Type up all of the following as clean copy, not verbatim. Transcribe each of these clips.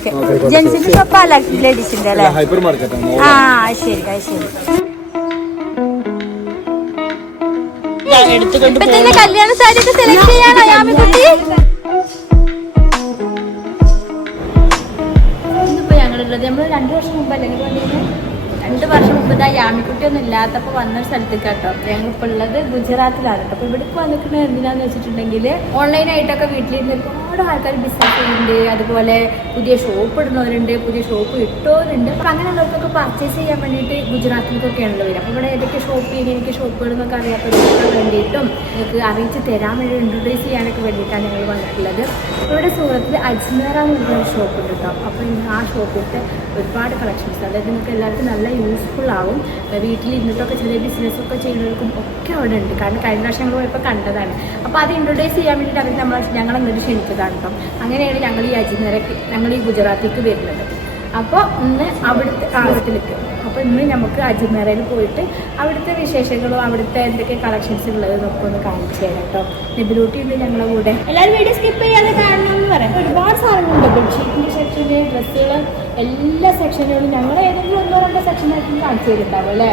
Okay. ജെൻസിന്റെ shop അല്ല, ലേഡീസിന്റെ അല്ലേ? ആ ശരി ശരി. ഇപ്പൊ തന്നെ കല്യാണ സാരി ഒക്കെ സെലക്ട് ചെയ്യാണോ യാമിക്കുട്ടി? ഇന്നിപ്പോ ഞങ്ങളുള്ളത് നമ്മള് 2 വർഷം മുമ്പ് അല്ലെങ്കിൽ 2 വർഷം മുമ്പ് യാമിക്കുട്ടി ഒന്നും ഇല്ലാത്തപ്പോൾ വന്ന സ്ഥലത്തേക്ക് കേട്ടോ. ഞങ്ങളിപ്പോൾ ഉള്ളത് ഗുജറാത്തിലാണ് കേട്ടോ. അപ്പോൾ ഇവിടേക്ക് വന്നിട്ടുള്ളത് എന്തിനാന്ന് വെച്ചിട്ടുണ്ടെങ്കിൽ ഓൺലൈനായിട്ടൊക്കെ വീട്ടിലിരുന്ന് ഒരുപാട് ആൾക്കാർ ബിസിനസ് ചെയ്യുന്നുണ്ട്. അതുപോലെ പുതിയ ഷോപ്പ് ഇടുന്നവരുണ്ട്, പുതിയ ഷോപ്പ് ഇട്ടവരുണ്ട്. അപ്പം അങ്ങനെയുള്ളവർക്കൊക്കെ പർച്ചേസ് ചെയ്യാൻ വേണ്ടിയിട്ട് ഗുജറാത്തിലേക്കൊക്കെയാണല്ലോ വരും. അപ്പോൾ ഇവിടെ ഏതൊക്കെ ഷോപ്പ് ചെയ്യുക, എനിക്ക് ഷോപ്പുകൾ എന്നൊക്കെ അറിയാത്തവർക്ക് വേണ്ടിയിട്ടും നിങ്ങൾക്ക് അറിയിച്ച് തരാൻ വേണ്ടി ഇൻട്രൊഡ്യൂസ് ചെയ്യാനൊക്കെ വേണ്ടിയിട്ടാണ് ഞങ്ങൾ വന്നിട്ടുള്ളത്. ഇവിടെ സൂറത്തിൽ അജ്മീറ എന്നൊരു ഷോപ്പ് ഉണ്ട് കേട്ടോ. അപ്പോൾ ആ ഷോപ്പിലത്തെ ഒരുപാട് കളക്ഷൻസ്, അതായത് നിങ്ങൾക്ക് എല്ലാവർക്കും നല്ല യൂസ്ഫുൾ ആവും. വീട്ടിലിരുന്നിട്ടൊക്കെ ചെറിയ ബിസിനസ്സൊക്കെ ചെയ്യുന്നവർക്കും ഒക്കെ അവിടെ ഉണ്ട്. കാരണം കഴിഞ്ഞ പ്രാവശ്യം ഞങ്ങൾ പോയപ്പോൾ കണ്ടതാണ്. അപ്പോൾ അത് ഇൻട്രൊഡ്യൂസ് ചെയ്യാൻ വേണ്ടിയിട്ട് അവർ ഞങ്ങളെന്നൊരു ക്ഷണിച്ചതാണ് കേട്ടോ. അങ്ങനെയാണ് ഞങ്ങൾ ഈ അജ്മീറയ്ക്ക്, ഞങ്ങൾ ഈ ഗുജറാത്തിലേക്ക് വരുന്നത്. അപ്പോൾ ഇന്ന് അവിടുത്തെ ആഴത്തിലേക്ക്, അപ്പോൾ ഇന്ന് നമുക്ക് അജ്മീറയിൽ പോയിട്ട് അവിടുത്തെ വിശേഷങ്ങളും അവിടുത്തെ എന്തൊക്കെ കളക്ഷൻസ് ഉള്ളത് നമുക്ക് ഒന്ന് കാണിച്ചു തരാം കേട്ടോ. നെബിലൂട്ടി ഉണ്ട് ഞങ്ങളുടെ കൂടെ. എല്ലാവരും വീഡിയോ സ്കിപ്പ് ചെയ്യാതെ കാണണം എന്ന് പറയാം. ഒരുപാട് സാധനങ്ങളുണ്ട്. ബെഡ്ഷീറ്റിൻ്റെ സെക്ഷന്, ഡ്രസ്സുകൾ, എല്ലാ സെക്ഷനുകളും ഞങ്ങൾ ഏതെങ്കിലും 1-2 സെക്ഷനായിട്ട് കാണിച്ചു തരുന്നുണ്ടാവും അല്ലേ?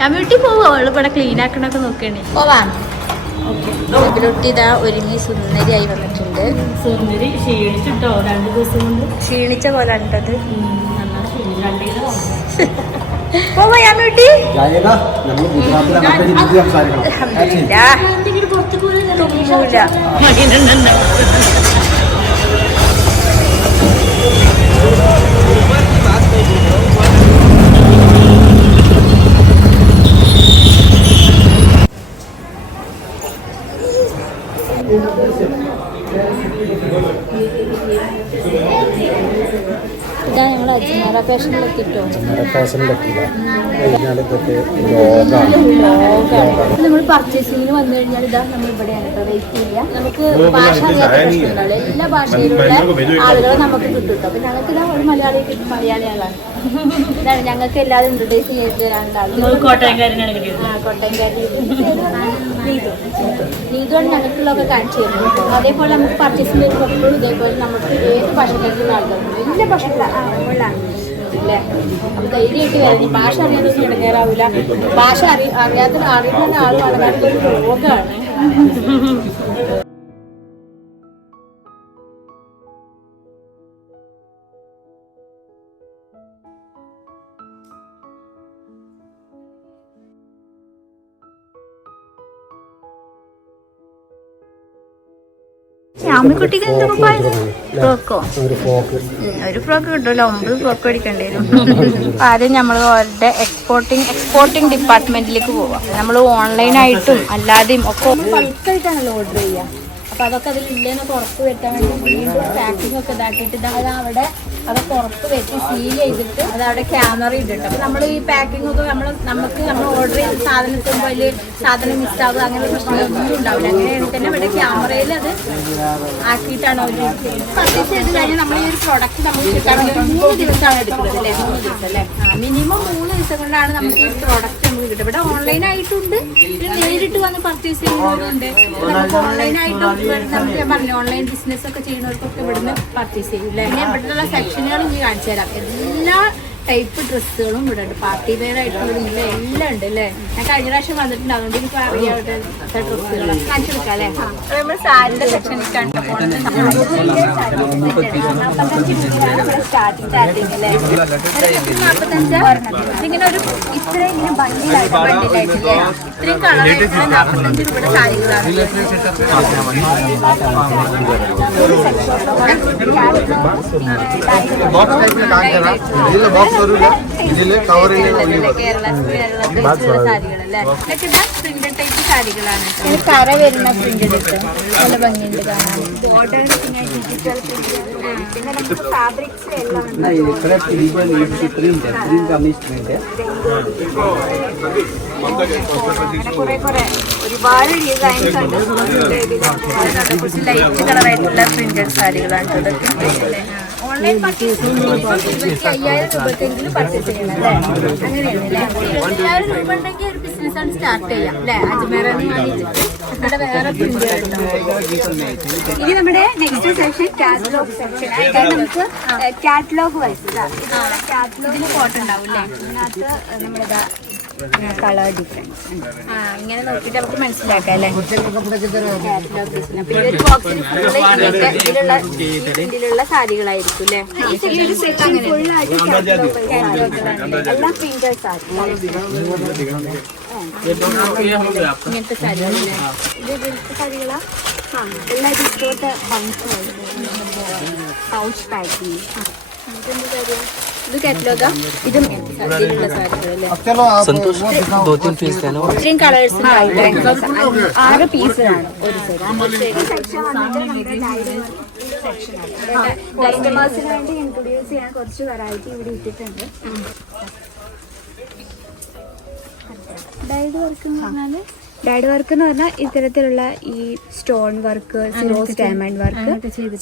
ഞാൻ വീട്ടിൽ പോവുക, അവൾ ഇവിടെ ക്ലീൻ ആക്കണൊക്കെ നോക്കണേ. പോവാം. ഓക്കെ. നെബിലൂട്ടി ഇതാ ഒരുങ്ങി സുന്ദരിയായി വന്നിട്ടുണ്ട്. സുന്ദരി ക്ഷീണിച്ചിട്ടോ, 2 ദിവസം കൊണ്ട് ക്ഷീണിച്ച പോലെ ഉണ്ടത്. പോവാ യാമിക്കുട്ടി. ഇതാ ഞങ്ങൾ അജ്മീറ ഫാഷനിലെത്തിട്ടോ. നമ്മൾ പർച്ചേസിങ്ങിന് വന്നു കഴിഞ്ഞാൽ ഇതാ നമ്മൾ ഇവിടെയാണ് കേട്ടോ വെയിറ്റ് ചെയ്യുക. നമുക്ക് ഭാഷ അറിയാത്ത പ്രശ്നങ്ങള് എല്ലാ ഭാഷയിലുള്ള ആളുകളെ നമുക്ക് കിട്ടും കേട്ടോ. അപ്പൊ ഞങ്ങൾക്ക് ഇതാ ഒരു മലയാളി കിട്ടും, മലയാളികളാണ്. ഇതാണ് ഞങ്ങൾക്ക് എല്ലാവരും ഇൻട്രൊഡ്യൂസ് ചെയ്ത് തരാനുണ്ടാവും. കോട്ടയംകാരി നീതുകൊണ്ട് ഞങ്ങൾക്കുള്ളതൊക്കെ കാണിച്ചു തരുന്നു. അതേപോലെ നമുക്ക് പർച്ചേസിംഗ് വരുമ്പോഴും ഇതേപോലെ നമുക്ക് ഏത് ഭാഷക്കാർക്കും ആൾക്കാരുണ്ട്. എല്ലാ ഭാഷക്കാരാണ് അല്ലേ? അപ്പോൾ ധൈര്യമായിട്ട് വരണം. ഭാഷ അറിയാതൊന്നും ഇടങ്ങേറാവില്ല. ഭാഷ അറിയാത്ത അറിയുന്ന ആളുമാണ്. കാരണം ഒരു രോഗമാണ്. യാമിക്കുട്ടിക്ക് എന്ത് ഫ്രോക്കോ? ഒരു ഫ്രോക്ക് കിട്ടുമല്ലോ, 9 ഫ്രോക്ക് മേടിക്കേണ്ടി വരും. ആദ്യം നമ്മൾ അവരുടെ എക്സ്പോർട്ടിങ് ഡിപ്പാർട്ട്മെന്റിലേക്ക് പോവാം. നമ്മൾ ഓൺലൈനായിട്ടും അല്ലാതെയും ഒക്കെ ബൾക്കായിട്ടാണല്ലോ ഓർഡർ ചെയ്യുക. അപ്പോൾ അതൊക്കെ അതിലില്ലെന്നൊക്കെ ഉറപ്പ് വരുത്താൻ വേണ്ടി വീണ്ടും പാക്കിംഗ് ഒക്കെ ഇതാക്കിയിട്ട് അത് അവിടെ അതൊക്കെ ഉറപ്പ് വെച്ച് സീൽ ചെയ്തിട്ട് അത് അവിടെ ക്യാമറ ഇട്ടിട്ട്, അപ്പോൾ നമ്മൾ ഈ പാക്കിംഗ് ഒക്കെ നമ്മൾ ഓർഡർ ചെയ്ത സാധനത്തുമ്പോൾ അതിൽ സാധനം മിസ്സാവുക അങ്ങനെ പ്രശ്നങ്ങളൊന്നും ഉണ്ടാവില്ല. അങ്ങനെയാണെങ്കിൽ തന്നെ ഇവിടെ ക്യാമറയിൽ അത് ആക്കിയിട്ടാണ് അവർ പർച്ചേസ് ചെയ്ത് കഴിഞ്ഞാൽ നമ്മൾ ഈ ഒരു പ്രോഡക്റ്റ് നമുക്ക് കിട്ടാൻ വേണ്ടി 3 ദിവസമാണ് എടുക്കുന്നത് അല്ലേ? 3 ദിവസം അല്ലേ? മിനിമം 3 ദിവസം കൊണ്ടാണ് നമുക്ക് ഈ പ്രോഡക്റ്റ് നമുക്ക് കിട്ടും. ഇവിടെ ഓൺലൈനായിട്ടുണ്ട്, പിന്നെ നേരിട്ട് വന്ന് പർച്ചേസ് ചെയ്യുന്നവരുണ്ട്. നമുക്ക് ഓൺലൈനായിട്ടും നമുക്ക് ഞാൻ പറഞ്ഞു ഓൺലൈൻ ബിസിനസ് ഒക്കെ ചെയ്യുന്നവർക്കൊക്കെ ഇവിടുന്ന് പർച്ചേസ് ചെയ്യും അല്ലേ? പിന്നെ ഇവിടെയുള്ള സെക്ഷനുകളും ഇനി കാണിച്ചു തരാം. എല്ലാ ടൈപ്പ് ഡ്രസ്സുകളും ഇവിടെ ഉണ്ട്. പാർട്ടി വെയർ ആയിട്ടുള്ള എല്ലാം ഉണ്ട് അല്ലേ? ഞാൻ കഴിഞ്ഞ പ്രാവശ്യം വന്നിട്ടുണ്ട്, അതുകൊണ്ട് എനിക്ക് അറിയാം ഇവിടുത്തെ ഡ്രസ്സുകളൊക്കെ കാണിച്ചു കൊടുക്കാം അല്ലേ? നമ്മൾ സാരിന്റെ സെക്ഷനിൽ കണ്ടപ്പോൾ സ്റ്റാർട്ടിങ് അല്ലേ? 45 ഇങ്ങനെ ഒരു ഇങ്ങനെ ബണ്ടിലായിട്ടില്ലേ? ഇത്രയും കളറായിട്ടുള്ള 45 രൂപയുടെ സാരികളാണ്. കര വരുന്ന പ്രിന്റ് നല്ല ഭംഗിയുണ്ട് കാണാൻ. ബോർഡർ പിന്നെ നമുക്ക് ഫാബ്രിക്സ് കുറെ ഒരുപാട് ഡിസൈൻസ് ഉണ്ട്. കുറച്ച് ലൈറ്റ് കളറായിട്ടുള്ള പ്രിന്റഡ് സാരികളാണ് ഇതൊക്കെ. ഓൺലൈൻ പർച്ചേസ് 25,000 രൂപക്കെങ്കിലും പർച്ചേസ് ചെയ്യണം അല്ലേ? അങ്ങനെയാണ് അല്ലേ? 25,000 രൂപ ഉണ്ടെങ്കിൽ ഒരു ബിസിനസ് ആണ് സ്റ്റാർട്ട് ചെയ്യാം അല്ലെ? അജ്മീറിന് വേണ്ടിയിട്ട് ഇവിടെ വേറെ ഇനി നമ്മുടെ നെക്സ്റ്റ് സെക്ഷൻ കാറ്റലോഗ് സെക്ഷൻ. നമുക്ക് കാറ്റലോഗ് വൈസ് കാറ്റലോഗിന് ഫോട്ടോ ഉണ്ടാവും അല്ലേ? അതിനകത്ത് നമ്മളിതാ കളർ ഡിഫറൻസ് ഇങ്ങനെ നോക്കിയിട്ട് നമുക്ക് മനസ്സിലാക്കാം അല്ലേ? പിന്നെ ഒരു ബോക്സിൽ ഇതിലുള്ള സാരികളായിരിക്കും അല്ലേ? എല്ലാം പ്രിന്റഡ് സാരി. ഇങ്ങനത്തെ സാരികളല്ലേ? ഇത് സാരികളാ എല്ലാം ഇഷ്ടോട്ട് പൗച്ച് പാക്കിങ്. ഇത് കാറ്റലോഗാ? ഇത് ഇതിലുള്ള സാരികളല്ലേ? ഇത്രയും കളേഴ്സ് 6 പീസിലാണ് ഒരു സെക്ഷൻ വന്നിട്ട് കസ്റ്റമേഴ്സിന് വേണ്ടി ഇൻട്രൊഡ്യൂസ് ചെയ്യാൻ കുറച്ച് വെറൈറ്റി ഇവിടെ ഇട്ടിട്ടുണ്ട്. ഡൈഡ് വർക്ക് എന്ന് പറഞ്ഞാല് ഇത്തരത്തിലുള്ള ഈ stone work, Syros diamond work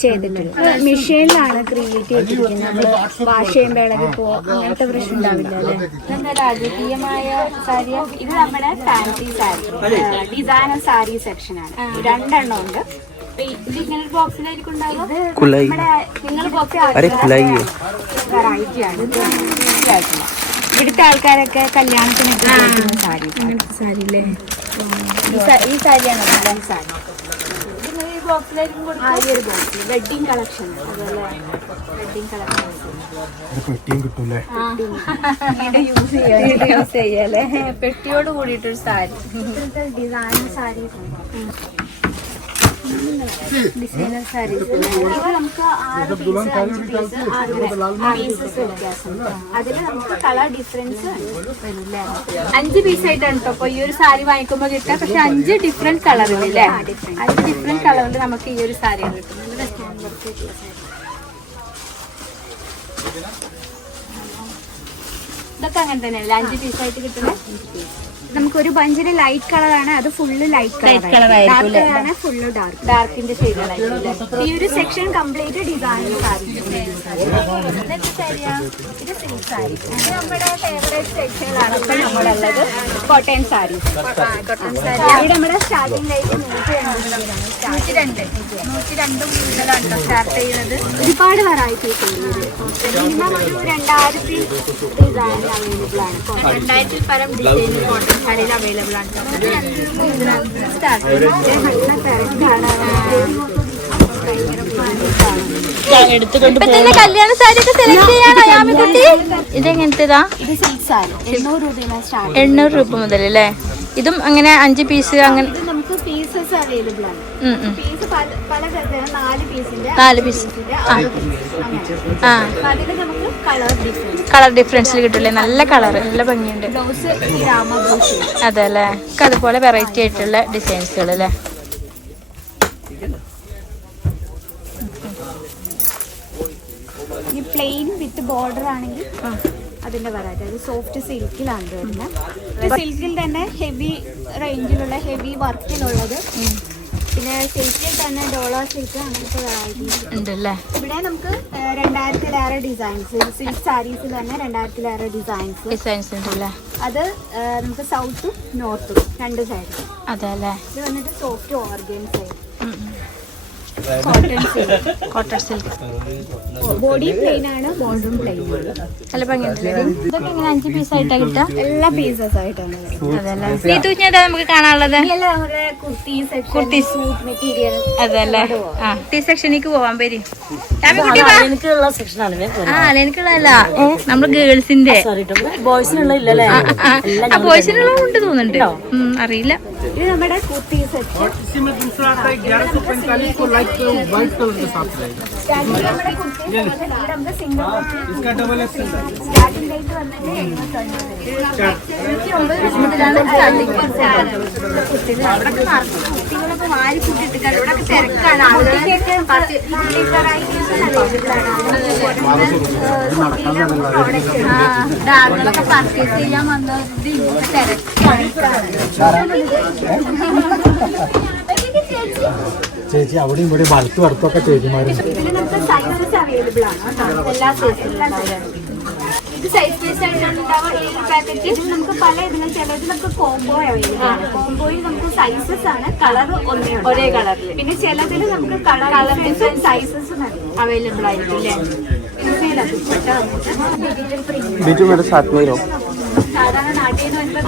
ചെയ്തിട്ടുണ്ട്. മെഷീനിലാണ് ക്രിയേറ്റ് ചെയ്തിരിക്കുന്നത്. നമ്മള് വാഷ് ചെയ്യുമ്പോൾ ഇളകിപ്പോ അങ്ങനത്തെ പ്രശ്നം ഉണ്ടാവില്ല അല്ലേ? രാജകീയമായ സാരി. ഇത് നമ്മുടെ ഫാൻസി സാരി ഡിസൈനർ സാരി സെക്ഷനാണ്. 2 എണ്ണം ഉണ്ട്. ഇത് ഇങ്ങനെ ബോക്സിലായിരിക്കും ഉണ്ടാവുക. നമ്മുടെ നിങ്ങൾ ബോക്സ് വെറൈറ്റി ആണ്. ഇവിടുത്തെ ആൾക്കാരൊക്കെ കല്യാണത്തിനൊക്കെ സാരി സാരില്ലേ? ഈ സാരിയാണ് സാരി. ഈ ബോക്സിലായിരിക്കും വെഡിങ് കളക്ഷൻ. അതുപോലെ വെഡിങ് കളക്ഷൻ യൂസ് ചെയ്യല്ലേ? പെട്ടിയോട് കൂടിയിട്ടൊരു സാരി. Designer sari designer saris. നമുക്ക് 6 പീസ് 5 പീസ് 6 പീസസ് വ്യത്യാസം. അതിൽ നമുക്ക് കളർ ഡിഫറൻസ് വരില്ലേ? 5 പീസായിട്ടാണ് കേട്ടോ അപ്പൊ ഈ ഒരു സാരി വാങ്ങിക്കുമ്പോൾ കിട്ടുക. പക്ഷെ 5 ഡിഫറെന്റ് കളറില്ലേ? 5 ഡിഫറെന്റ് കളറിൽ നമുക്ക് ഈ ഒരു സാരി കിട്ടും. ഇതൊക്കെ അങ്ങനെ തന്നെയല്ലേ 5 പീസായിട്ട് കിട്ടുന്നത്? നമുക്കൊരു ബഞ്ചിന് ലൈറ്റ് കളറാണ്, അത് ഫുള്ള് ലൈറ്റ് കളറാണ്, ഫുള്ള് ഡാർക്കിന്റെ ഷെയ്ഡുകളായിരിക്കും. ഈ ഒരു സെക്ഷൻ കംപ്ലീറ്റ് ഡിസൈൻ സാരി. ഇത് സിൽക്ക് സാരി. ഇത് നമ്മുടെ ഫേവറേറ്റ് സെക്ഷനിലാണ് ഇപ്പൊ നമ്മളുള്ളത്. കോട്ടൺ സാരി. ഇവിടെ നമ്മുടെ സ്റ്റാർട്ടിംഗ് റേറ്റ് 102 മുതലാണ് സ്റ്റാർട്ട് ചെയ്യുന്നത്. ഒരുപാട് വെറൈറ്റീസ് ഉണ്ട്. മിനിമം ഒരു 2000 ഡിസൈൻ അവൈലബിൾ ആണ്. 2000 പരം ഡിസൈൻ കോട്ടൺ സാരിയിൽ അവൈലബിൾ ആണ്. സ്റ്റാർട്ട് കല്യാണ സാരി ഒക്കെ സെലക്ട് ചെയ്യാൻ. ഇതെങ്ങനത്തേതാ? ഇത് സിൽക്ക് സാരി 800 രൂപയാണ് സ്റ്റാർട്ട്. 800 രൂപ മുതൽ അല്ലേ? ഇതും അങ്ങനെ 5 പീസ് അങ്ങനെ നമുക്ക് പീസസ് അവൈലബിൾ ആണ്. പീസ് പല തരത്തിലാണ്. 4 പീസിന്റെ 4 പീസ്. അതിൽ നമുക്ക് കളർ ഡിഫറൻസിൽ കിട്ടില്ലേ? നല്ല കളർ, നല്ല ഭംഗിയുണ്ട്. ബ്ലൗസ് രാമഭൂഷി. അതെ അല്ലേ? അതുപോലെ വെറൈറ്റി ആയിട്ടുള്ള ഡിസൈൻസുകൾ അല്ലേ? ഈ പ്ലെയിൻ വിത്ത് ബോർഡർ ആണെങ്കിൽ അതിന്റെ വെറൈറ്റി. അത് സോഫ്റ്റ് സിൽക്കിലാണ് വരുന്നത്. സിൽക്കിൽ തന്നെ ഹെവി റേഞ്ചിലുള്ള ഹെവി വർക്കിലുള്ളത്. പിന്നെ സിൽക്കിൽ തന്നെ ഡോളർ സിൽക്ക് അങ്ങനത്തെ വെറൈറ്റീസ് ഉണ്ടല്ലേ? ഇവിടെ നമുക്ക് 2000-ലേറെ ഡിസൈൻസ്. സിൽക്ക് സാരീസിൽ തന്നെ 2000-ലേറെ ഡിസൈൻസ് ഉണ്ടല്ലേ? അത് നമുക്ക് സൗത്തും നോർത്തും 2 സൈഡ്. അതെ അല്ലേ? ഇത് വന്നിട്ട് soft organs cotton silk. Body plain ആണ്, ബോർഡറും പ്ലെയിൻ ആണ്. നല്ല ഭംഗിയുണ്ടല്ലേ? ഇതൊക്കെ ഇങ്ങനെ 5 പീസ് ആയിട്ടാ കിട്ടുക? എല്ലാ പീസസ് ആയിട്ടാണ്. അതല്ലേ? ഈ തൂഞ്ഞതാ നമുക്ക് കാണാനുള്ളത്? Kurtis suit material. അതല്ലേ? ആ, ടീ സെക്ഷനിലേക്ക് പോവാൻ പേര്. എനിക്കുള്ള സെക്ഷനാണ്. എനിക്കുള്ളതല്ല, നമ്മള് ഗേൾസിന്റെ. ബോയ്സിനുള്ള ഇല്ലല്ലേ? ബോയ്സിനുള്ള ഉണ്ട് തോന്നുന്നുണ്ട്, അറിയില്ല. ഇത് നമ്മുടെ കുർത്തി സെക്ഷൻ. കുട്ടികളൊക്കെ വാരി കൂട്ടിട്ട് ഇവിടെ തിരക്കാണ്. ഡാർക്കൊക്കെ പർച്ചേസ് ചെയ്യാൻ വന്നത് ഇങ്ങനെ തിരക്കാണ്. ചേച്ചി അവിടെയും ഇവിടെ അടുത്തൊക്കെ ചേച്ചിമാരും. ഇതിൽ നമുക്ക് സൈസസ് അവൈലബിൾ ആണ്. എല്ലാ സൈസിലും ഇത് സൈസ് വൈസ് ആയിട്ടാണ് ഉണ്ടാവുക. ഈ പാക്കറ്റ് ഇതിൽ നമുക്ക് പല ഇതിലും ചിലത് നമുക്ക് കോംബോ അവൈലബിൾ ആണ്. കോംബോയിൽ നമുക്ക് സൈസസ് ആണ്, കളർ ഒരേ കളറിൽ. പിന്നെ ചിലതിൽ നമുക്ക് കളർ ഡിഫറെന്റ് സൈസസ് അവൈലബിൾ ആയിരിക്കും അല്ലേ. बीजू मेरे साथ में ही रहो. സാധാരണ നാട്ടിൽ നിന്ന്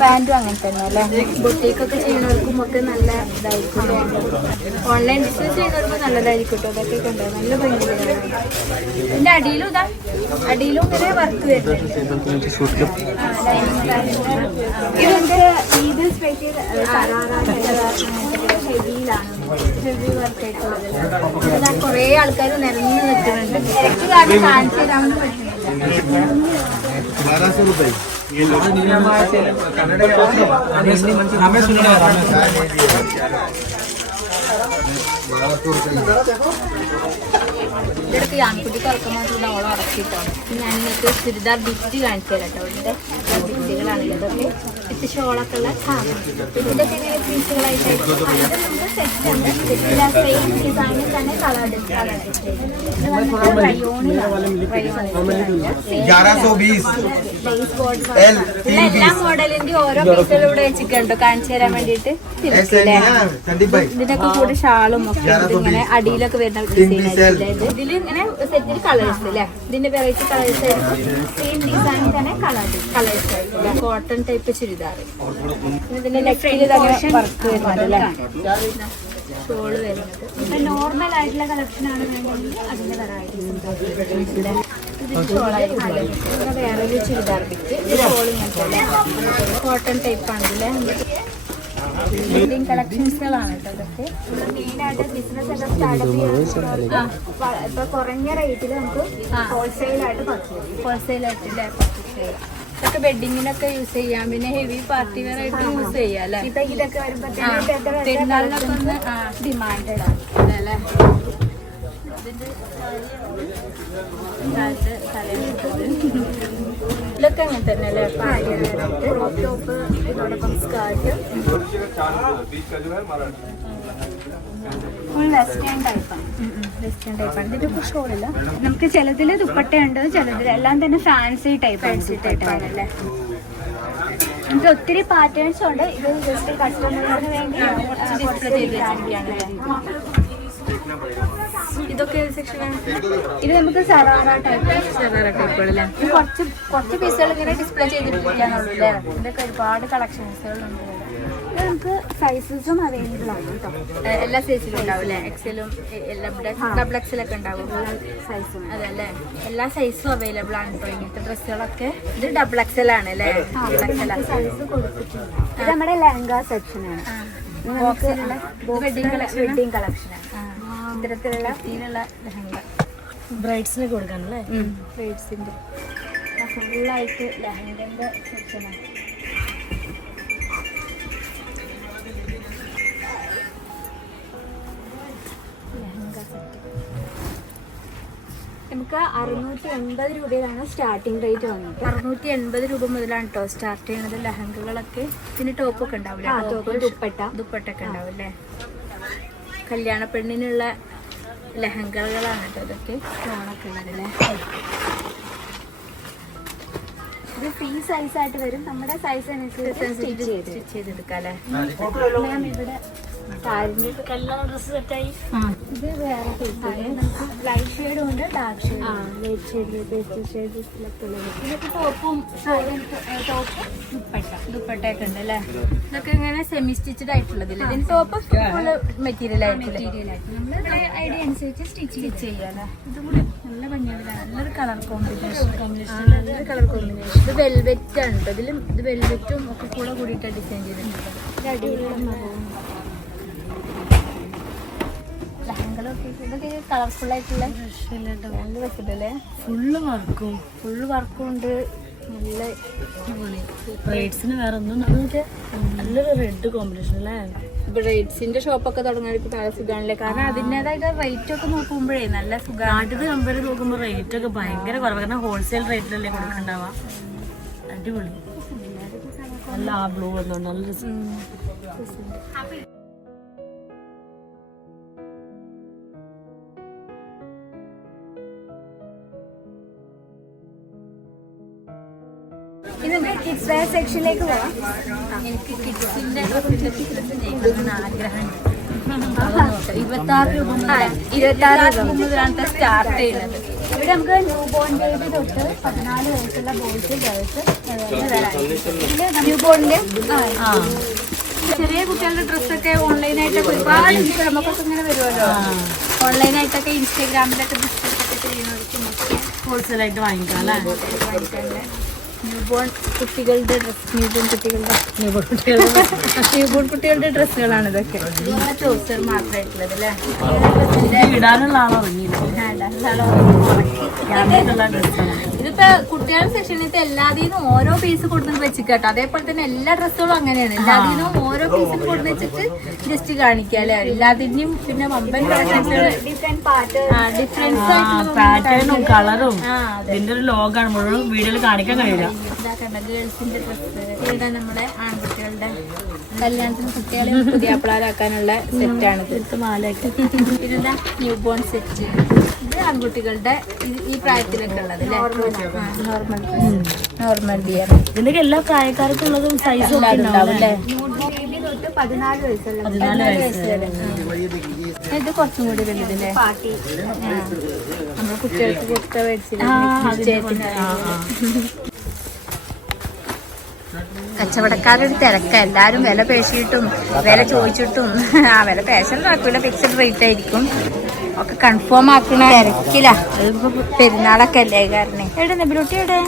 പാൻറ്റും അങ്ങനെ തന്നെ അല്ലേ. ബുട്ടീക്കൊക്കെ ചെയ്യുന്നവർക്കും ഒക്കെ നല്ല ഇതായിരിക്കും. ഓൺലൈൻ ബിസിനസ് ചെയ്യുന്നവർക്കും നല്ലതായിരിക്കും കേട്ടോ. അതൊക്കെ കണ്ടോ നല്ല ഭംഗിയാണ്. ഇതിന്റെ അടിയിലും ഇതാ, അടിയിലും ഇങ്ങനെ വർക്ക് വരുന്നുണ്ട്. ഇത് സ്പെഷ്യൽ ഹെവിയിലാണ്, ഹെവി വർക്ക് ആയിട്ടുള്ളത്. കുറേ ആൾക്കാർ നിരന്ന് നിൽക്കുന്നുണ്ട്. തിരക്ക് കാരണം കാണിച്ചു തരാമെന്ന് പറ്റുന്നില്ല. 1200 रुपए. ഇതൊക്കെ ആൺകുട്ടിക്ക് ഇറക്കമായിട്ടുള്ള ഓളം ഇറക്കിട്ടോ. ഞാൻ നിങ്ങൾക്ക് ചുരിദാർ ബിറ്റ് കാണിച്ചു തരാം കേട്ടോ. ഇതിന്റെ ബിറ്റുകളാണ് ഇതൊക്കെ. വിത്ത് ഷോളൊക്കെ ഉള്ള ഇതൊക്കെ ഇങ്ങനെ പീസുകളായിട്ടായിരിക്കും. സെയിം ഡിസൈനിൽ തന്നെ കളർ എല്ലാ മോഡലിന്റെ ഓരോ പീസുകളും ഇവിടെ വെച്ചിട്ടുണ്ടോ കാണിച്ചു തരാൻ വേണ്ടിട്ട്. ഇതിനൊക്കെ കൂടെ ഷാളും ഒക്കെ ഇങ്ങനെ അടിയിലൊക്കെ വരുന്ന ഡിസൈൻ ആയിരിക്കും. ഇതിൽ ഇങ്ങനെ സെറ്റിൽ കളേഴ്സ് അല്ലേ. ഇതിന്റെ വെറൈറ്റി കളേഴ്സ് ആയിരിക്കും. സെയിം ഡിസൈൻ തന്നെ കളേഴ്സ് ആയിരിക്കും. Cotton type churidar. ഇതിന്റെ നെക്കിൽ വർക്ക് വരുന്നത് ഷോള് വരുന്നത്. ഇപ്പൊ നോർമൽ ആയിട്ടുള്ള കളക്ഷൻ ആണ് വേണമെങ്കിൽ അതിന്റെ വെറൈറ്റീസ് ഇതിന് ഷോളായിരിക്കും. പിന്നെ വേറൊരു ചുരിദാർ ബിറ്റ്. ഇത് ഷോൾ ഇങ്ങനത്തെ കോട്ടൺ ടൈപ്പ് ആണല്ലേ. വെഡിങ് കളക്ഷൻസുകളാണ് കേട്ടോ ഇതൊക്കെ. മെയിനായിട്ട് ബിസിനസ് ഒക്കെ സ്റ്റാർട്ടപ്പ് ചെയ്യുന്ന ഇപ്പൊ കുറഞ്ഞ റേറ്റിൽ നമുക്ക് ഹോൾസെയിലായിട്ട് പർച്ചേസ് ചെയ്യാം. ഹോൾസെയിലായിട്ടില്ലേ പർച്ചേസ് ചെയ്യാം. ഇതൊക്കെ വെഡിങ്ങിനൊക്കെ യൂസ് ചെയ്യാം. പിന്നെ ഹെവി പാർട്ടി വെയർ ആയിട്ട് യൂസ് ചെയ്യാം അല്ലേ. ഇപ്പൊ ഇതൊക്കെ പെരുന്നാളിനൊക്കെ ഒന്ന് ഡിമാൻഡഡ് ആണ് അല്ലേ. ഇതൊക്കെ അങ്ങനെ തന്നെ അല്ലേ. ക്രോപ്പ് ടോപ്പ് ഇതോടൊപ്പം സ്കേർട്ട് ഫുൾ വെസ്റ്റേൺ ടൈപ്പാണ്. വെസ്റ്റേൺ ടൈപ്പാണ്. ഇതിന്റെ ഷോളില്ല. നമുക്ക് ചിലതിൽ ദുപ്പട്ടയുണ്ട്, ചിലതിൽ എല്ലാം തന്നെ ഫാൻസി ടൈപ്പാണ് അല്ലേ. നമുക്ക് ഒത്തിരി പാറ്റേൺസ് ഉണ്ട്. ഇത് ജസ്റ്റ് കസ്റ്റമറിന് വേണ്ടി ഡിസ്പ്ലേ ചെയ്ത് വെച്ചിരിക്കുകയാണ്. ഇതൊക്കെ സെക്ഷനാണ്. ഇത് നമുക്ക് സറാറ ടൈപ്പുകളല്ലേ. കുറച്ച് പീസുകൾ ഇങ്ങനെ ഡിസ്പ്ലേ ചെയ്തിരിക്കുകയാണുള്ളൂ അല്ലേ. ഇതൊക്കെ ഒരുപാട് കളക്ഷൻസുകളുണ്ട്. ഇത് നമുക്ക് സൈസസും അവൈലബിൾ ആണ് കേട്ടോ. എല്ലാ സൈസിലും ഉണ്ടാവും അല്ലേ. എക്സലും ഡബിൾ എക്സലൊക്കെ ഉണ്ടാവും. സൈസും അതല്ലേ. എല്ലാ സൈസും അവൈലബിൾ ആണ് കേട്ടോ. ഇങ്ങനത്തെ ഡ്രസ്സുകളൊക്കെ. ഇത് ഡബിൾ എക്സൽ ആണ് അല്ലേ. സൈസ് കൊടുത്തിട്ടുണ്ട്. ഇത് നമ്മുടെ ലെഹങ്ക സെക്ഷനാണ്. വെഡിങ് കളക്ഷനാണ്. ഇത്തരത്തിലുള്ള ലെഹങ്ക ബ്രൈഡ്സിന് കൊടുക്കാനല്ലേ. ബ്രൈഡ്സിന്റെ ഫുള്ളായിട്ട് ലെഹങ്കന്റെ സെക്ഷനാണ്. നമുക്ക് 680 രൂപയിലാണ് സ്റ്റാർട്ടിംഗ് റേറ്റ് വന്നിട്ട്. 680 രൂപ മുതലാണ് കേട്ടോ സ്റ്റാർട്ട് ചെയ്യണത് ലെഹങ്കകളൊക്കെ. പിന്നെ ടോപ്പൊക്കെ ഉണ്ടാവില്ലേ. ദുപ്പട്ടൊക്കെ ഉണ്ടാവും അല്ലേ. കല്യാണ പെണ്ണിനുള്ള ലെഹങ്കകളാണ് കേട്ടോ ഇതൊക്കെ. സ്റ്റോണൊക്കെ ഉള്ളതല്ലേ. ഇത് ഫ്രീ സൈസ് ആയിട്ട് വരും. നമ്മുടെ സൈസ് അനുസരിച്ച് സ്റ്റിച്ച് ചെയ്തെടുക്കാം അല്ലേ. ഇവിടെ സാരിന്റെ കല്യാണ ഡ്രസ്സ് സെറ്റായി. ഇത് വേറെ നമുക്ക് ലൈറ്റ് ഷെയ്ഡും ഉണ്ട്, ഡാർക്ക് ഷെയ്ഡും. ലൈറ്റ് ഷെയ്ഡ്, പേസ്റ്റൽ ഷെയ്ഡ്സിലൊക്കെ ഉള്ളത്. ഇതൊക്കെ ടോപ്പും ദുപ്പട്ടയൊക്കെ ഉണ്ട് അല്ലേ. ഇതൊക്കെ ഇങ്ങനെ സെമി സ്റ്റിച്ചഡ് ആയിട്ടുള്ളതില്ല. ഇതിന് ടോപ്പ് ഫുള്ള് മെറ്റീരിയൽ ആയിട്ടില്ല. നമ്മുടെ ഐഡിയ അനുസരിച്ച് സ്റ്റിച്ച് ചെയ്യാം അല്ലേ. ഇതും കൂടി നല്ല ഭംഗിയാണ്. നല്ലൊരു കളർ കോമ്പിനേഷൻ. നല്ലൊരു കളർ കോമ്പിനേഷൻ. ഇത് വെൽവെറ്റ് ആണ് കേട്ടോ. ഇതിലും ഇത് വെൽവെറ്റും ഒക്കെ കൂടെ കൂടിയിട്ടാണ് ഡിസൈൻ ചെയ്തിട്ടുണ്ട്. അടിപൊളി ലെഹങ്കളൊക്കെ ഇതൊക്കെ കളർഫുൾ ആയിട്ടുള്ള നല്ല രസമല്ലേ. ഫുള്ള് വർക്കും ഉണ്ട്. നല്ല ബ്രൈഡ്സിന് വേറെ ഒന്നും നല്ലൊരു റെഡ് കോമ്പിനേഷൻ അല്ലേ. ബ്രൈഡ്സിന്റെ ഷോപ്പൊക്കെ തുടങ്ങാൻ ഇപ്പൊ നല്ല സുഖമാണല്ലേ. കാരണം അതിൻ്റെതായിട്ട് റേറ്റ് ഒക്കെ നോക്കുമ്പോഴേ നല്ല സുഖമാണ്. നാട്ടിൽ കമ്പയർ ചെയ്ത് നോക്കുമ്പോൾ റേറ്റ് ഒക്കെ ഭയങ്കര കുറവ്. കാരണം ഹോൾസെയിൽ റേറ്റിലല്ലേ കൊടുക്കണ്ടാവുക. അടിപൊളി. നല്ല ആ ബ്ലൂ വന്നുണ്ട് നല്ല രസം. ഇനി നമുക്ക് കിഡ്സ് വെയർ സെക്ഷനിലേക്ക് പോവാം. എനിക്ക് കിഡ്സിന്റെ ഡ്രസ്സിന്റെ ബിസിനസ് ചെയ്യണമെന്ന് ആഗ്രഹമുണ്ട്. 26 രൂപ മുതലാണ് സ്റ്റാർട്ട് ചെയ്യുന്നത്. ഇവിടെ നമുക്ക് ന്യൂ ബോൺ ബേബി തൊട്ട് 14 വയസ്സുള്ള ബോയ്സ് ഗേൾസ് ന്യൂ ബോണിന്റെ ചെറിയ കുട്ടികളുടെ ഡ്രസ്സൊക്കെ ഓൺലൈനായിട്ടൊക്കെ ഒരുപാട് നമുക്കൊക്കെ ഇങ്ങനെ വരുമല്ലോ. ഓൺലൈനായിട്ടൊക്കെ ഇൻസ്റ്റാഗ്രാമിലൊക്കെ ബിസിനസ്സൊക്കെ ചെയ്യുന്നവർക്ക് ഹോൾസെയിലായിട്ട് വാങ്ങിക്കാം അല്ലേ? ന്യൂബോൺ കുട്ടികളുടെ ഡ്രസ് ന്യൂബോൺ കുട്ടികളുടെ ഡ്രസ്സുകളാണ് ഇതൊക്കെ. ട്രൗസർ മാത്രമായിട്ടുള്ളത് അല്ലേ? ഇടാനുള്ള ആളോ ഇറങ്ങിയില്ല. ഇതിപ്പോ കുട്ടികളുടെ സെക്ഷനിലത്തെ എല്ലാതിനും ഓരോ പീസ് കൊടുത്ത് വെച്ചിട്ടോ. അതേപോലെ തന്നെ എല്ലാ ഡ്രസ്സുകളും അങ്ങനെയാണ്. എല്ലാതിനും ഓരോ പീസ് കൊടുത്ത് വെച്ചിട്ട് ജസ്റ്റ് കാണിക്കുക അല്ലെ? എല്ലാത്തിനും പിന്നെ വമ്പൻ ഡിഫറെന്റ് പാർട്ട് ഡിഫറൻസ് പാറ്റേണും കളറും ഇതിന്റെ ഒരു ലോഗാണ് മുഴുവൻ വീഡിയോയിൽ കാണിക്കാൻ കഴിയില്ല. ഗേൾസിന്റെ ഡ്രസ്സ് ഇവിടെ നമ്മുടെ ആൺകുട്ടികളുടെ കല്യാണത്തിന് കുട്ടികളെ പുതിയാപ്പിളാരാക്കാനുള്ള സെറ്റാണിത്. മാലയൊക്കെ ഇതെന്താ ന്യൂ ബോൺ സെറ്റ്. ഇത് ആൺകുട്ടികളുടെ ഈ പ്രായത്തിലൊക്കെ ഉള്ളത് നോർമൽ ബിയർ. ഇതിന്റെ എല്ലാ പ്രായക്കാർക്കും ഉള്ളതും സൈസും ഉണ്ടാവും അല്ലേ? ബേബി തൊട്ട് 14 വയസ്സുള്ള 14 വയസ്സ് വരെ. ഇത് കുറച്ചും കൂടി വലുതല്ലേ? പാർട്ടി നമ്മൾ കുട്ടികൾക്ക് കൊടുത്ത മേടിച്ചില്ല. കച്ചവടക്കാരുടെ തിരക്ക. എല്ലാരും വില പേശിയിട്ടും വില ചോദിച്ചിട്ടും വില പേശൽ നടക്കില്ല. ഫിക്സഡ് റേറ്റ് ആയിരിക്കും. ഒക്കെ കൺഫേം ആക്കണ തിരക്കില്ല. അതിപ്പോ പെരുന്നാളൊക്കെ അല്ലേ കാരണം. എവിടെ നെബിലൂട്ടി എവിടെ?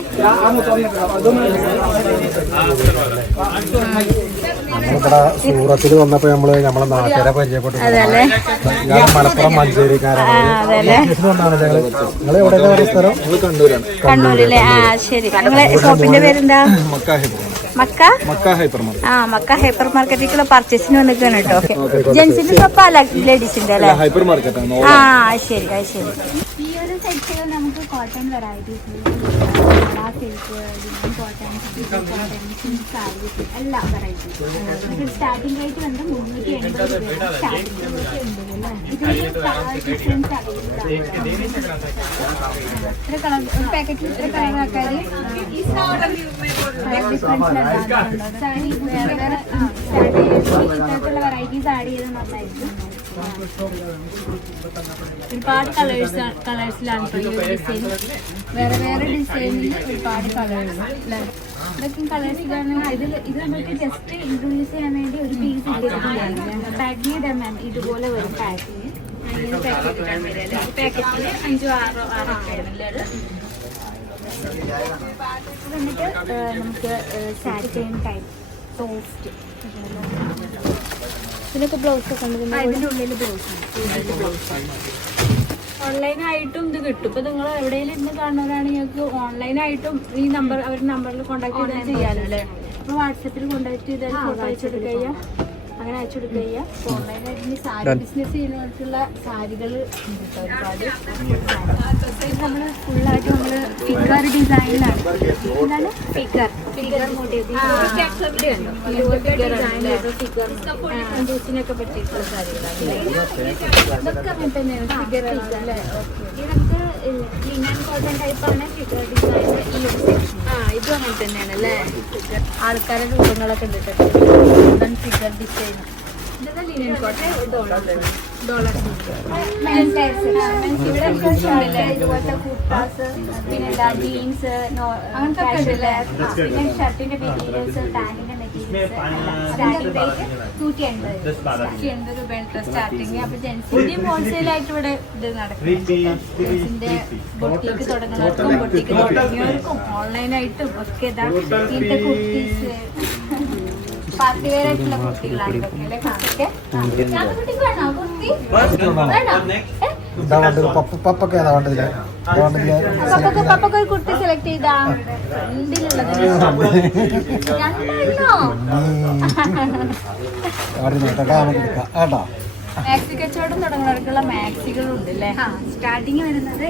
സൂറത്തിൽ വന്നപ്പോ നമ്മളെ നാട്ടുകാരെ പരിചയപ്പെട്ടു. അതല്ലേ? ഞാൻ മലപ്പുറം മഞ്ചേരിക്കാരാണ്. അതല്ലേ? നിങ്ങൾ എവിടെയാണ് സ്ഥലം? കണ്ണൂരാണ്. കണ്ണൂരിലെ ശരി. നിങ്ങളെ ഷോപ്പിന്റെ പേരെന്താ? മക്ക മക്ക ഹൈപ്പർ മാർക്കറ്റിലേക്കുള്ള പർച്ചേസിന് വന്നിക്കാണ് കേട്ടോ. ജെൻസിന്റെ ഷോപ്പ് അല്ല, ലേഡീസിന്റെ അല്ലേ? Hypermarket. ശരി ശരി. ഈ ഒരു സെക്ഷനിൽ നമുക്ക് cotton varieties, silk, cotton, sarees എല്ലാ വെറൈറ്റീസ്. നമുക്ക് സ്റ്റാർട്ടിംഗ് റേറ്റ് വന്ന് 380 രൂപ സ്റ്റാർട്ടിംഗ്. ഇത്ര കളർ ഒരു പാക്കറ്റിൽ ഇത്ര കളർ ആൾക്കാർ സാരി വേറെ വേറെ ഇത്തരത്തിലുള്ള വെറൈറ്റീസ് ആഡ് ചെയ്ത് നന്നായിരിക്കും. ഒരുപാട് കളേഴ്സിലാണ് ഡിസൈൻ. വേറെ വേറെ ഡിസൈനിൽ ഒരുപാട് കളേഴ്സ് അല്ലേ? ഇതൊക്കെ കളേഴ്സിലാണ്. ഇത് നമുക്ക് ജസ്റ്റ് ഇൻട്രൊഡ്യൂസ് ചെയ്യാൻ വേണ്ടി ഒരു പീസ് ഇട്ടിട്ടുണ്ടായിരുന്നു. പാക്കിങ് ഇടാൻ മാം ഇതുപോലെ വരും. പാക്കിങ് പാക്കറ്റിൽ 5 6 എന്നിട്ട് നമുക്ക് സാറ്റിൻ ടൈപ്പ് സോഫ്റ്റ് ഇതിനൊക്കെ ബ്ലൗസ് ഒക്കെ ഉണ്ട്. ഇതിൻ്റെ ഉള്ളിൽ ബ്ലൗസ് ഓൺലൈനായിട്ടും ഇത് കിട്ടും. ഇപ്പൊ നിങ്ങൾ എവിടെയെങ്കിലും ഇരുന്ന് കാണുന്നവരാണെങ്കിൽ നിങ്ങൾക്ക് ഓൺലൈനായിട്ടും ഈ നമ്പർ അവരുടെ നമ്പറിൽ കോൺടാക്ട് ചെയ്താൽ ചെയ്യാമല്ലോ അല്ലേ? അപ്പോൾ വാട്സപ്പിൽ കോൺടാക്ട് ചെയ്താൽ ഫോട്ടോ അയച്ചു കൊടുക്കുക, അങ്ങനെ അയച്ചു കൊടുക്കുക. ഓൺലൈനായിട്ട് സാരി ബിസിനസ് ചെയ്യുന്നവർക്കുള്ള സാരികൾ ഒരുപാട്. നമ്മൾ ഫുള്ളായിട്ട് നമ്മൾ ഫിഗർ ഡിസൈനിലാണ്. എന്താണ് ഫിഗർ മോട്ടീവ് ഡിസൈനൊക്കെ പറ്റിയിട്ടുള്ള സാരികളാണ്. ഇതൊക്കെ അങ്ങനെ തന്നെയാണ് ഫിഗർ അല്ലേ? ഇത് നമുക്ക് ലിനൻ കോട്ടൺ ടൈപ്പാണ് ഫിഗർ ഡിസൈൻ. ഇതും അങ്ങനെ തന്നെയാണ് അല്ലേ? ആൾക്കാരുടെ രൂപങ്ങളൊക്കെ ഉണ്ട് കേട്ടോ. Figure design. ഇതൊക്കെ ലിനൻ കോട്ടൺ ഡോളർ. ഇതുപോലത്തെ കുർത്താസ്, പിന്നെ ജീൻസ്, പിന്നെ ഷർട്ടിന്റെ മെറ്റീരിയൽസ്, പാന്റിന്റെ മെറ്റീരിയൽസ്. സ്റ്റാർട്ടിംഗ് റേറ്റ് 280 രൂപയാണ് സ്റ്റാർട്ടിങ്. അപ്പൊ ജെൻസിന്റെയും ഹോൾസെയിലായിട്ട് ഇവിടെ ഇത് നടക്കും. ജെൻസിന്റെ ബൊട്ടിക്ക് തുടങ്ങുന്നവർക്കും ബൊട്ടിക്ക് തുടങ്ങിയവർക്കും ഓൺലൈനായിട്ടും ഒക്കെ ഇതാ ഇങ്ങനത്തെ കുർത്തീസ് പാർട്ടി വെയർ ആയിട്ടുള്ള കുർത്തികളാണ് ഇതൊക്കെ അല്ലേ? കുർത്തിക്ക് വേണോ കുർത്തി? പപ്പൊക്കെ ഏതാ വേണ്ടതില്ല? പപ്പൊക്കെ ഒരു കുർത്തി സെലക്ട് ചെയ്താ ഫ്രണ്ടിലുള്ളത് രണ്ടെണ്ണോ? കേട്ടോ മാക്സി കച്ചവടം തുടങ്ങുന്നവർക്കുള്ള മാക്സികളുണ്ട് അല്ലേ? സ്റ്റാർട്ടിങ് വരുന്നത്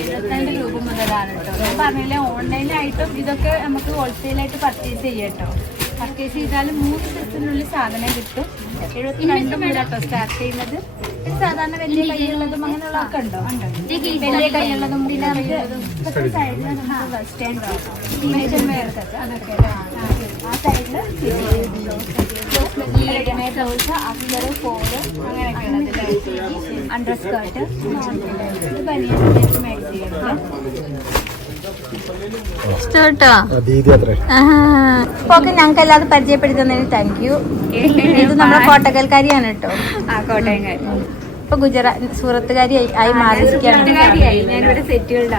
72 രൂപ മുതൽ നല്ലതാണ് കേട്ടോ. ഞാൻ പറഞ്ഞില്ലേ ഓൺലൈനായിട്ടും ഇതൊക്കെ നമുക്ക് ഹോൾസെയിലായിട്ട് പർച്ചേസ് ചെയ്യാം കേട്ടോ. പർച്ചേസ് ചെയ്താൽ 3 ദിവസത്തിനുള്ളിൽ സാധനം കിട്ടും. 72 മുതലാട്ടോ സ്റ്റാർട്ട് ചെയ്യുന്നത്. ഇത് സാധാരണ വലിയ കൈയുള്ളതും അങ്ങനെയുള്ളതൊക്കെ ഉണ്ടോ? വലിയ കൈയുള്ളതും പിന്നെ നമുക്ക് സൈഡിൽ നമുക്ക് വെസ്റ്റേൺ ടീനേജർ വെയർക്കൊക്കെ അതൊക്കെ ആ സൈഡില് ട്രൗസർ അഫ്റ്റർ 4 അങ്ങനെയൊക്കെയാണ്. അണ്ടർ സ്കേർട്ട് ഇത് ബനിയൻ മേടിച്ച് ചെയ്യുന്നത് ഇഷ്ടട്ടോ. ഓക്കെ, ഞങ്ങൾക്ക് എല്ലാതും പരിചയപ്പെടുത്തി തന്നതിന് താങ്ക് യു. ഇത് നമ്മുടെ കോട്ടക്കൽക്കാരിയാണ് കേട്ടോ. കോട്ടയംകാരി ഇപ്പൊ ഗുജറാത്ത് സൂറത്തുകാരി ആയി മാറിയിരിക്കുകയാണ്. ഞാനിവിടെ സെറ്റുകളുടെ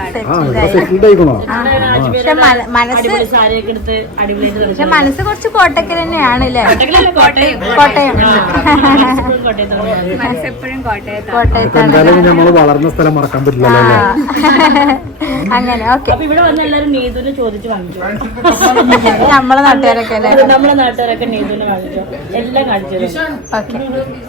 പക്ഷെ മനസ്സ് സാരിയൊക്കെ എടുത്ത് അടിപൊളിയായിട്ട് പക്ഷെ മനസ്സ് കുറച്ച് കോട്ടക്കൽ തന്നെയാണ് അല്ലേ? കോട്ടയം മനസ്സെപ്പോഴും കോട്ടയത്താണ്. കോട്ടയത്താണ്. എന്തായാലും നമ്മള് വളർന്ന സ്ഥലം മറക്കാൻ പറ്റില്ലല്ലോ അല്ലേ? അങ്ങനെ ഓക്കെ. അപ്പൊ ഇവിടെ വന്ന എല്ലാരും നീതുവിനെ ചോദിച്ചു വാങ്ങിച്ചു. നമ്മളെ നാട്ടുകാരൊക്കെ അല്ലേ? നമ്മളെ നാട്ടുകാരൊക്കെ നീതുവിനെ കാണിച്ചു, എല്ലാം കാണിച്ചു. ഓക്കെ.